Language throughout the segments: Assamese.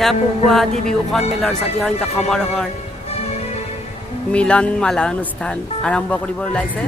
এয়া গুৱাহাটী বিহু সন্মিলনৰ ছাত্ৰী সংখ্যা সমাৰোহৰ মিলন মালা অনুষ্ঠান আৰম্ভ কৰিব ওলাইছে।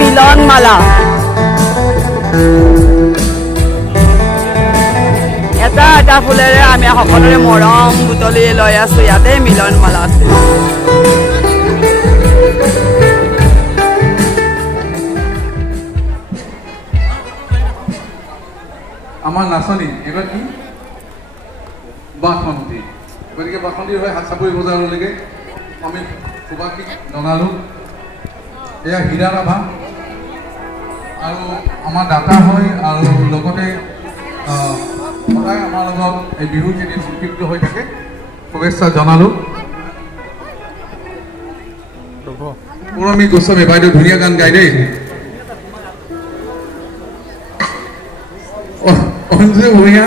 মিলন মালা এটা এটা ফুলেৰে আমি সকলোৰে মৰম বুটলি লৈ আছো। ইয়াতে মিলন মালা আছে। আমাৰ নাচনী এবাৰ কি বাসন্তী, গতিকে বাসন্তীৰ হৈ হাত চাপৰি বজাৰলৈকে আমি সুবাসীক জনালো। এয়া হীৰা ৰাভা আৰু আমাৰ দাতা হয় আৰু লগতে সদায় আমাৰ লগত এই বিহুৰ কেইদিন সংক্ষিপ্ত হৈ থাকে। শুভেচ্ছা জনালো। পুৰমী গোস্বামী বাইদেউ ধুনীয়া গান গাই দেই। অঞ্জু ভূঞা,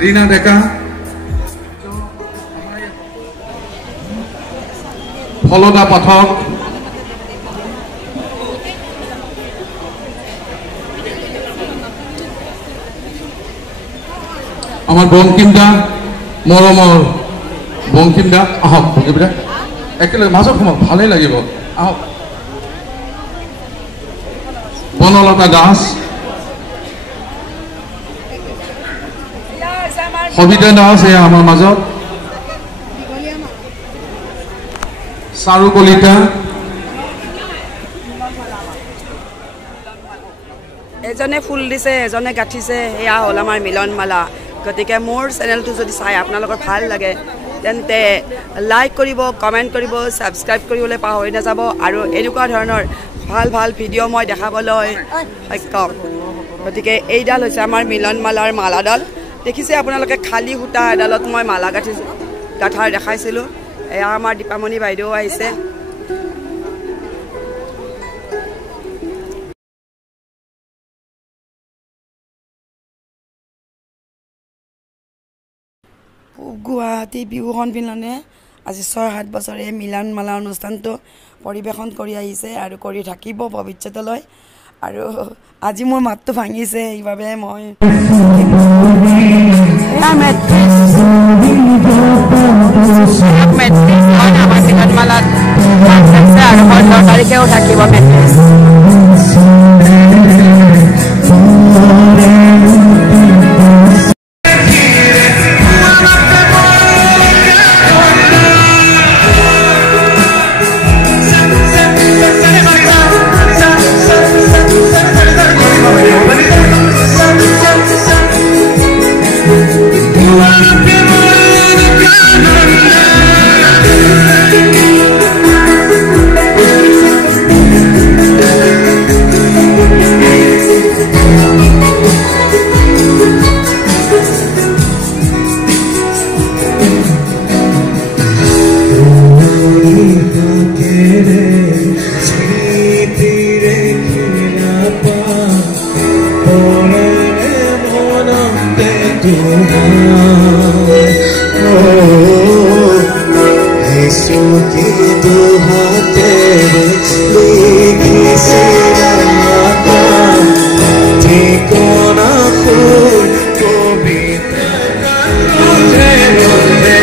ৰীনা ডেকা, ফলদা পাঠক, আমাৰ বংকিম দা, মৰমৰ বংকিম দা, আহক বংকিমদা একেলগে মাজত সোমাওক, ভালেই লাগিব, আহক। বনলতা দাস, সবিতা দাস এয়া আমাৰ মাজত, চাৰু কলিতা, এজনে ফুল দিছে এজনে গাঁঠিছে। এয়া হ'ল আমাৰ মিলন মালা। গতিকে মোৰ চেনেলটো যদি চাই আপোনালোকৰ ভাল লাগে তেন্তে লাইক কৰিব, কমেণ্ট কৰিব, ছাবস্ক্ৰাইব কৰিবলৈ পাহৰি নাযাব। আৰু এনেকুৱা ধৰণৰ ভাল ভাল ভিডিঅ' মই দেখাবলৈ সক্ষম। গতিকে এইডাল হৈছে আমাৰ মিলন মালাৰ মালাডাল। দেখিছে আপোনালোকে খালী সূতা এডালত মই মালা গাঁঠাৰ দেখাইছিলোঁ। এয়া আমাৰ দীপামণি বাইদেউ আহিছে। গুৱাহাটী বিহু সন্মিলনে আজি ৬-৭ বছৰে মিলন মালা অনুষ্ঠানটো পৰিৱেশন কৰি আহিছে আৰু কৰি থাকিব ভৱিষ্যতলৈ। আৰু আজি মোৰ মাতটো ভাঙিছে, সেইবাবে মই আমাৰ মিলন মালাত আৰু ১৫ তাৰিখেও থাকিব মেট্ৰিক্স। की दुहाते लिखी सिराता ठिकाना फूल कविता रोजे रोजे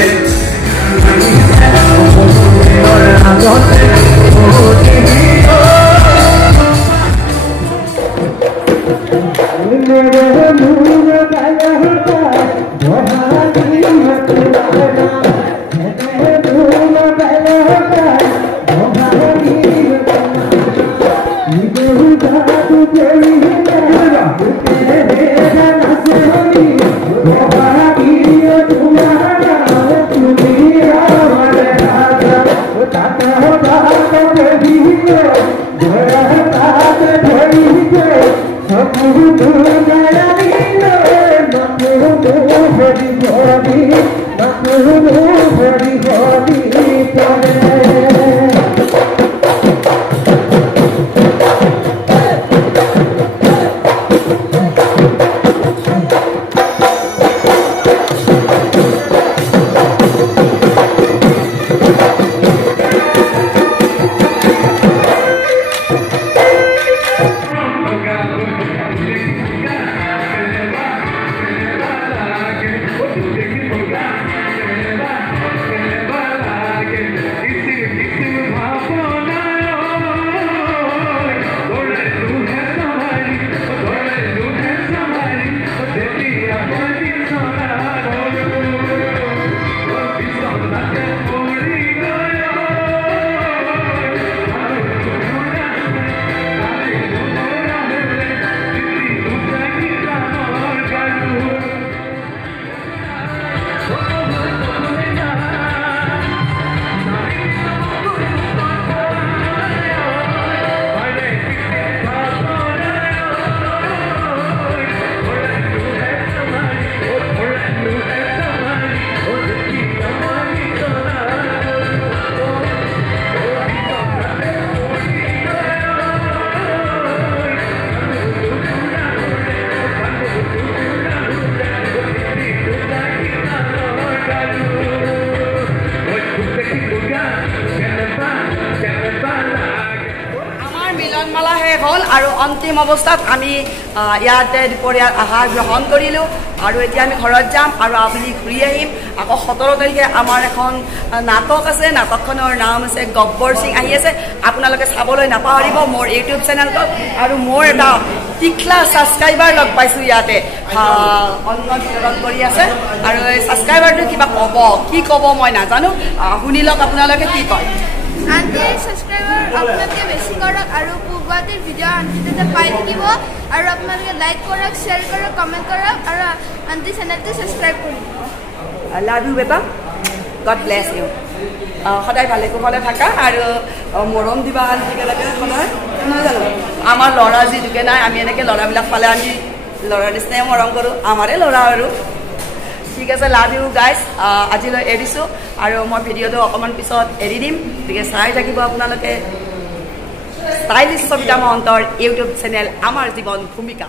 হল আৰু অন্তিম অৱস্থাত আমি ইয়াতে দুপৰীয়াৰ আহাৰ গ্ৰহণ কৰিলোঁ আৰু এতিয়া আমি ঘৰত যাম আৰু আবেলি ঘূৰি আহিম আকৌ 17 তাৰিখে আমাৰ এখন নাটক আছে নাটকখনৰ নাম আছে গব্বৰ সিং আহি আছে আপোনালোকে চাবলৈ নাপাহৰিব মোৰ ইউটিউব চেনেলটো আৰু মোৰ এটা টিকলা ছাবস্ক্ৰাইবাৰ লগ পাইছোঁ ইয়াতে অন্য বিতৰণ কৰি আছে আৰু এই ছাবস্ক্ৰাইবাৰটো কিবা ক'ব কি ক'ব মই নাজানো শুনি লওক আপোনালোকে কি কয় আন্টি সাবস্ক্রাইবার আপনাকে বেশি করক আর পূর্বাদের ভিডিও আন্টিতে পাই থাকিব আর আপনাকে লাইক করক শেয়ার করক কমেন্ট করক আর আন্টি চ্যানেলটো সাবস্ক্রাইব করুন আই লাভ ইউ বেটা গড ব্লেস ইউ সদায় ভালে কুশলে থাকা আৰু মৰম দিবা আন্টিকে লাগে সদায় নহয় জানো আমাৰ ল'ৰা যিটোকে নাই আমি এনেকৈ ল'ৰাবিলাক পালে আমি ল'ৰাৰ নিচিনাই মৰম কৰোঁ আমাৰে ল'ৰা আৰু ঠিক আছে লাভ ইউ গাইজ আজিলৈ এৰিছোঁ আৰু মই ভিডিঅ'টো অকণমান পিছত এৰি দিম গতিকে চাই থাকিব আপোনালোকে ষ্টাইলিছ সবিতা মহন্তৰ ইউটিউব চেনেল আমাৰ জীৱন ভূমিকা